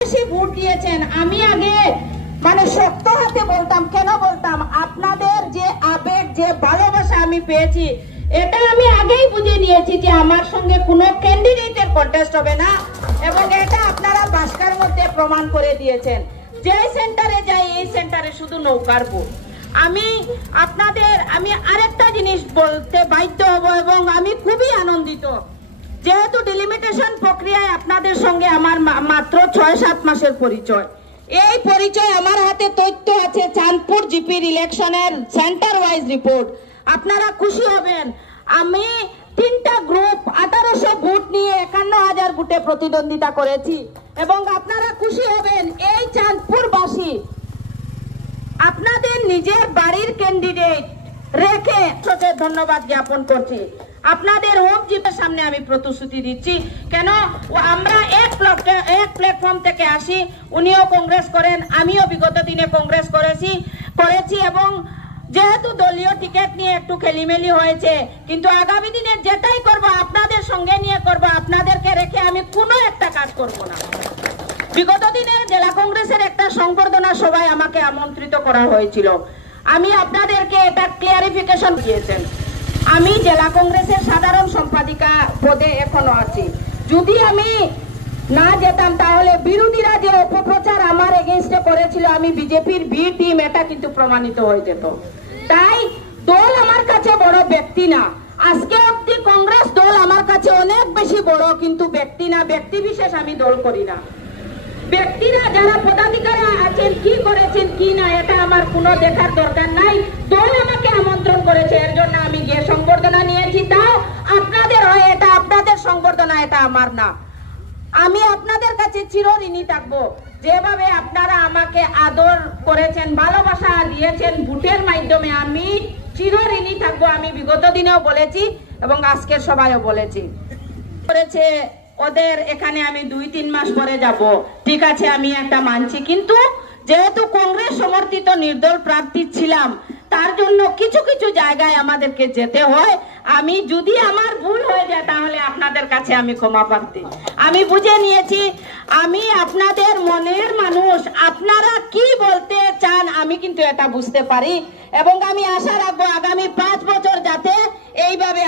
বেশি ভোট দিয়েছেন। আমি আগে মানে শক্ত হাতে বলতাম, কেন বলতাম, আপনাদের যে আবেগ, যে ভালোবাসা আমি পেয়েছি, এটা আমি আগেই বুঝে নিয়েছি যে আমার সঙ্গে কোনো ক্যান্ডিডেটের কন্টেস্ট হবে না, এবং এটা আপনারা বাসকার মধ্যে প্রমাণ করে দিয়েছেন। যে সেন্টারে যাই, এই সেন্টারে শুধু নৌকার ভোট। আমি আরেকটা জিনিস বলতে বাধ্য হব, এবং আমি খুবই আনন্দিত যেহেতু ডিলিমিটেশন প্রক্রিয়ায় আপনাদের সঙ্গে আমার মাত্র 6-7 মাসের পরিচয়। এই পরিচয় আমার হাতে তথ্য আছে, চাঁদপুর জিপির ইলেকশনের সেন্টার ওয়াইজ রিপোর্ট। আপনারা খুশি হবেন, আমি 3টা গ্রুপ 1800 ভোট নিয়ে 51,000 ভোটে প্রতিদ্বন্দ্বিতা করেছি, এবং আপনারা খুশি হবেন এই চাঁদপুরবাসী আপনাদের নিজের বাড়ির ক্যান্ডিডেট রেখে ধন্যবাদ জ্ঞাপন করছি। আপনাদের হোম জিপের সামনে আমি প্রতিশ্রুতি দিচ্ছি, কেন আমরা এক প্ল্যাটফর্ম থেকে আসি। উনিও কংগ্রেস করেন, আমিও বিগত দিনে কংগ্রেস করেছি, এবং যেহেতু দলীয় টিকিট নিয়ে একটু খেলিমেলি হয়েছে, কিন্তু আগামী দিনে যেটাই করব আপনাদের সঙ্গে নিয়ে করব, আপনাদেরকে রেখে আমি কোনো একটা কাজ করব না। বিগত দিনে জেলা কংগ্রেসের একটা সংবর্ধনা সভায় আমাকে আমন্ত্রিত করা হয়েছিল, আমি আপনাদেরকে এটা ক্লিয়ারিফিকেশন দিয়েছেন। আমি জেলা কংগ্রেসের সাধারণ সম্পাদিকা পদে এখনো আছি। যদি আমি না যেতাম তাহলে বিরোধীরা যে অপপ্রচার আমার এগেইনস্টে করেছিল আমি বিজেপির বি টিম, এটা কিন্তু প্রমাণিত হয়ে যেত। তাই দল আমার কাছে বড়, ব্যক্তি না। আজকে অব্দি কংগ্রেস দল আমার কাছে অনেক বেশি বড়, কিন্তু ব্যক্তি না, ব্যক্তি বিশেষ আমি দল করি না। ব্যক্তিরা যারা পদাধিকারী আছেন, কি করেছেন কি না, এটা আমার কোনো দেখার দরকার নাই। দল আমাকে আমন্ত্রণ করেছে, এর জন্য আমি গিয়ে সংবর্ধনা নিয়েছি। তাও আপনাদের হয়, এটা আপনাদের সংবর্ধনা, এটা আমার না। আমি আপনাদের কাছে চিরঋণী থাকবো, যেভাবে আপনারা আমাকে আদর করেছেন, ভালোবাসা দিয়েছেন ভোটের মাধ্যমে, আমি চিরঋণী থাকবো। আমি বিগত দিনেও বলেছি এবং আজকের সভায়ও বলেছি। করেছে ওদের এখানে আমি 2-3 মাস পরে যাব, ঠিক আছে, আমি একটা মানছি, কিন্তু যেহেতু কংগ্রেস সমর্থিত নির্দল প্রার্থী ছিলাম, তার জন্য কিছু কিছু জায়গায় আমাদেরকে যেতে হয়। আমি যদি আমার ভুল হয়ে যায় তাহলে আপনাদের কাছে আমি ক্ষমা প্রার্থী। আমি বুঝে নিয়েছি আমি আপনাদের মনের মানুষ, আপনারা কি বলতে চান আমি কিন্তু এটা বুঝতে পারি, এবং আমি আশা রাখবো আগামী 5 বছর যাতে এইভাবে